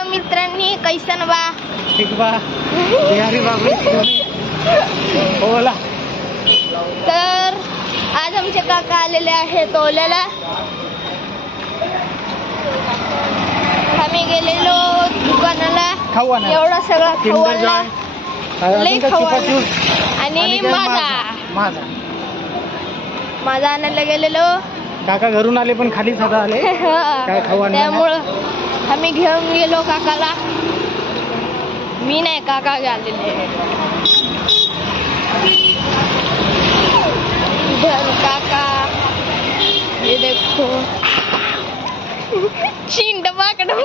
Hello मित्रांनी, कैसन बा? ठीक बा बिहारी बाबू बोला. तर आज आमचे काका आलेले आहेत ओल्याला. आम्ही गेलेलो दुकानाला, खाऊ आणा. एवढा सगळा खाऊ आणला, लई खाऊ आणला. आणि माझा आणायला गेलेलो. काका घरून आले पण खाली साधा आले. काय खाऊ आणलं? त्यामुळं आम्ही घेऊन गेलो काकाला. मी नाही, काका आलेले. इधर काका, ये देखो चीन डबा कडम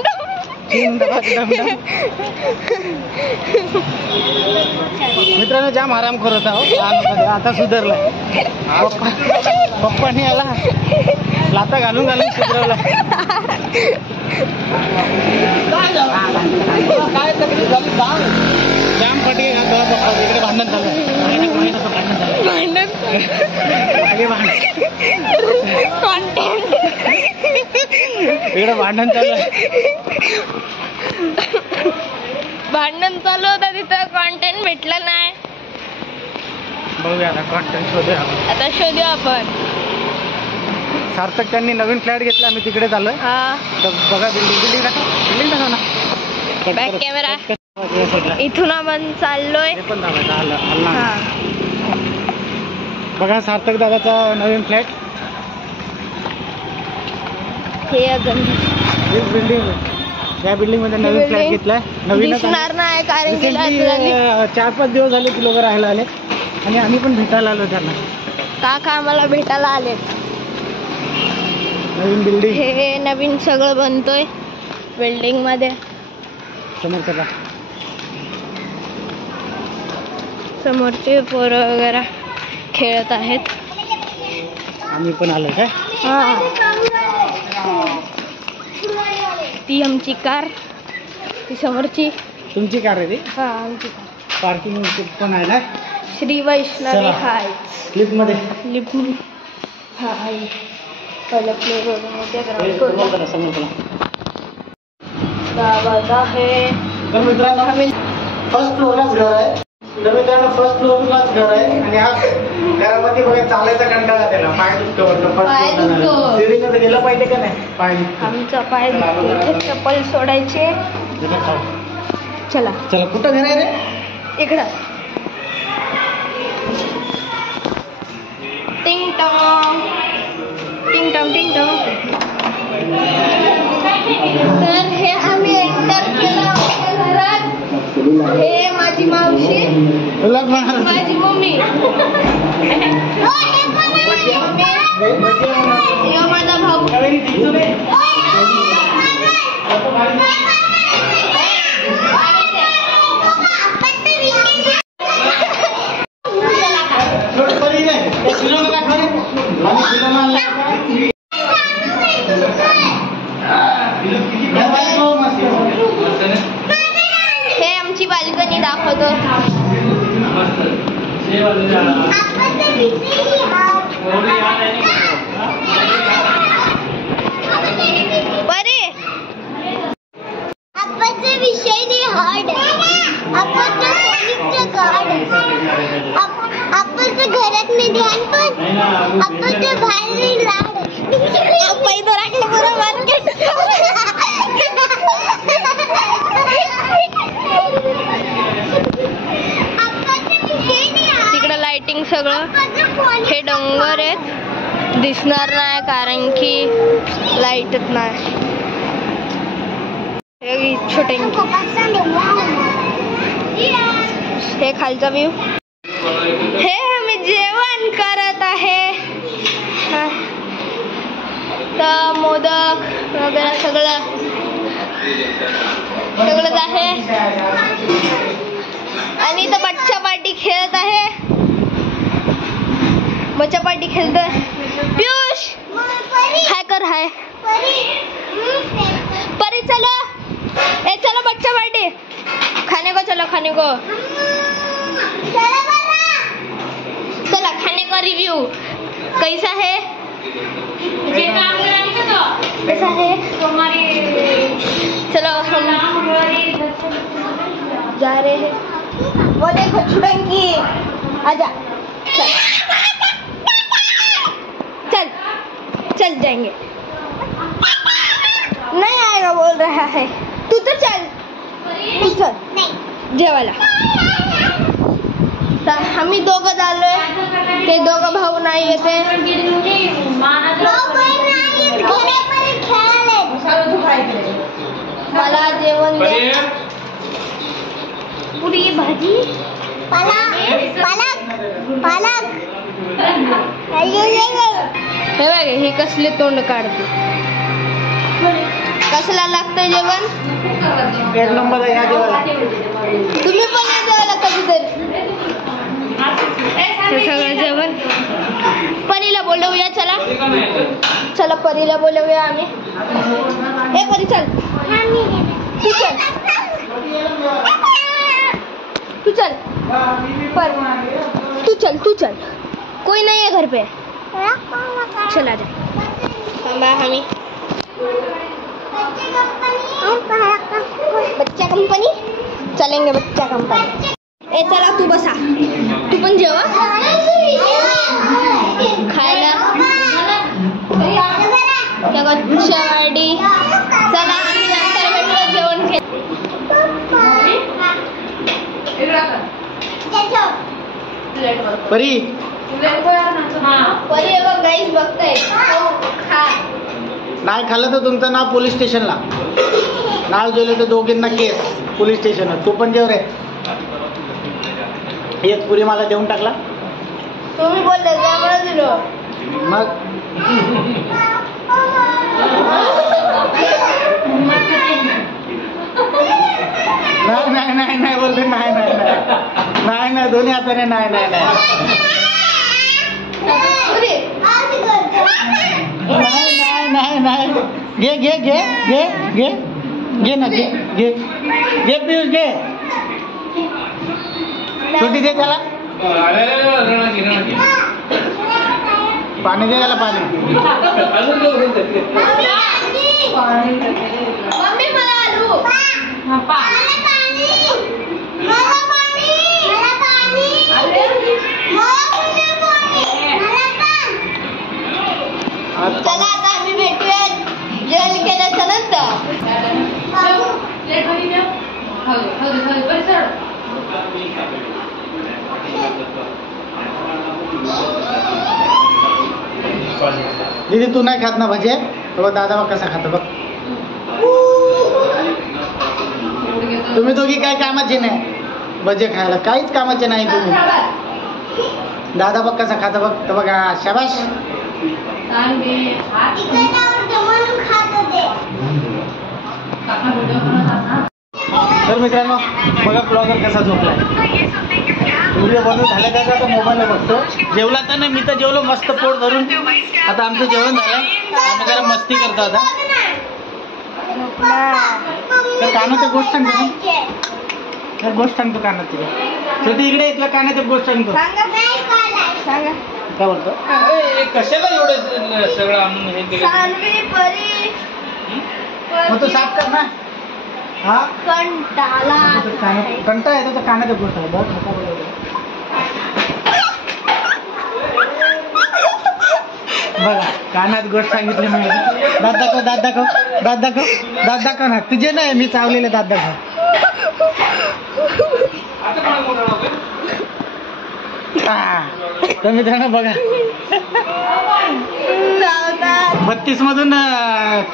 मित्रांनो जाम आराम करत आहोत. आता सुधारलाय. पप्पाने आला लाता घालून घालून सुधारला. जाम फटके घालतो पप्पा. इकडे भांडण चालू आहे. इकडे भांडण चालू आहे. भांडण चालू होतं तिथं. कॉन्टेंट भेटला नाही. बघूया आता कॉन्टेंट शोधूया. आता शोधूया आपण. सार्थक त्यांनी नवीन फ्लॅट घेतला. आम्ही तिकडे चाललोय. हा बघा बिल्डिंग टाका ना. Back camera. इथून आपण चाललोय. पण बघा सार्थक दादाचा नवीन फ्लॅट. हे अजून बिल्डिंग, या बिल्डिंग मध्ये नवीन फ्लॅट घेतलाय. नवीन दिसणार नाही कारण की 4-5 दिवस झाले ती लोक राहायला आले आणि आम्ही पण भेटायला आलो त्यांना. काका आम्हाला भेटायला आले. नवीन बिल्डिंग, हे नवीन सगळं बनतोय बिल्डिंग मध्ये. समोरचे पोरं वगैरे खेळत आहेत. आम्ही पण आलो काय. ती आमची कार, ती समोरची. तुमची कार आहे ती? हा आमची कार. पार्किंग पण आहे ना. श्री वैष्णवी हायट्स लिफ्ट मध्ये. लिफ्ट हा आहे. पहिलं फ्लोर मध्ये गावात आहे. तर मित्रांनो आम्ही फर्स्ट फ्लोअरलाच घर आहे. तर मित्रांनो फर्स्ट फ्लोअरलाच घर आहे आणि हा घरामध्ये बघा चालायचा कंटाळा त्याला. पाय दुखतो. सिडीनं गेलं पाहिजे का नाही. पाय आमचा पाय दुखतो. चप्पल सोडायचे. चला चला. कुठं घर आहे रे? इकडं. टिंग टॉंग टिंग टॉंग टिंग टॉंग. तर हे आम्ही एंटर केलं घरात. हे माझी मावशी, माझी मम्मी, माझा भाऊ. हे आमची बाल्कनी दाखवतो. बरे आपणचा विषय नाही हार्ड. आपणचं कॉलेजचं कार्ड, आपणचं घरात नाही ध्यान पण, आपणचं बाहेर नाही लाड. पैदो राखले बरोबर. तिकडं लाइटिंग सगळं. हे डोंगर आहेत, दिसणार नाही कारण की लाईटच नाही. हे छोटे, हे खालचा व्ह्यू. हे आम्ही जेवण करत आहे. तर मोदक वगैरे सगळंच आहे. आणि इथं बच्चा पार्टी खेळत आहे. बच्चा पार्टी खेळतोय. पियुष हाय कर. हाय परी. चलो ए चलो बच्चा पार्टी खाने को. चलो खाने को. चला खाने का रिव्यू कैसा है. कैसा है. चलो हम जा रहे हैं। वो देखो छुड़ंगी, आजा, चल चल चल जाएंगे। नहीं आएगा बोल रहा है। तू तो चल, तू चल जेवायला। तर आम्ही दोघं झालोय, ते दोघं भाऊ नाही येते। मला जेवण दे। पुरी भाजी, पालक पालक पालक। हे बघ, हे कसले तोंड काढते। कसला लागतं जेवण? एक नंबर आहे या जेवायला। तुम्ही पण या जेवायला कधीतरी। हे सगळं जेवण परीला बोलवूया, चला चला परीला बोलवूया आम्ही। ए परी चल, तू चल, तू चल पर, तू चल, कोई नहीं है घर पे, चला जा। हमें बच्चा कंपनी चलेंगे, बच्चा कंपनी। ए चला तू बसा, तू पण जेवा खायला। शेवाडी, चला आम्ही नंतर भेटूया जेवण खेळ। परी परी बघ गाईस बघताय, खा। नाही खाल्लं तर तुमचं नाव पोलीस स्टेशनला, नाव दिलं तर दोघींना केस पोलीस स्टेशनला। तू पण जेव रे। एक पुरी मला देऊन टाकला, तुम्ही बोलले त्यामुळे दिलो। मग नाही नाही नाही बोलते, नाही नाही नाही नाही, दोन्ही हाताने नाही नाही नाही नाही नाही। घे घे घे घे घे घे ना, घे घे घे पियुष घे। छोटी दे त्याला, पाणी दे त्याला, पाणी। मम्मी मला आलू, चला आता आम्ही भेटूया जेवण केल्याच्या नंतर। दीदी तू नाही खात ना भजे? तो दादा बघ कसा खातो बघ। तुम्ही दोघी काय कामाचे नाही भजे खायला, काहीच कामाचे नाही तुम्ही। दादा बघ कसा खातो बघ, तर बघा शाबाश। तर मित्रांनो बघा ब्लॉगर कसा झोपलाय। व्हिडिओ बनवून झाला का आता मोबाईलला बघतो। जेवला तर नाही, मी तर जेवलो मस्त पोट धरून। आता आमचं जेवण झालं, आम्ही जरा मस्ती करतो आता। तर कानात एक गोष्ट सांगतो ना, एक गोष्ट सांगतो कानात तुला। छोटी इकडे इथल्या कानात एक गोष्ट सांगतो। काय बोलतो? कशाला एवढं सगळं आणून हे केलं? मग तू साफ कर ना। हा कंटाळा येतो तर कानात एक गोष्ट आहे बघ। बघा कानात गोष्ट सांगितली मी। दात दाखव, दात दाखव, दात दाखव, दात दाखव ना। तुझे नाही, मी चावलेले दात दाखव। तर मित्रांनो बघा 32 मधून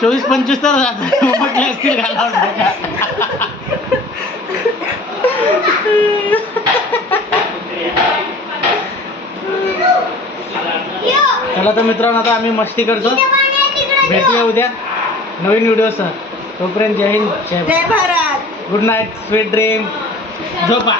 24-25 तर म्हटले असतील घालावं। चला तर मित्रांनो आता आम्ही मस्ती करतो, भेटूया उद्या नवीन व्हिडिओसह। तोपर्यंत जय हिंद, जय Bharat, good night, sweet dream, झोपा।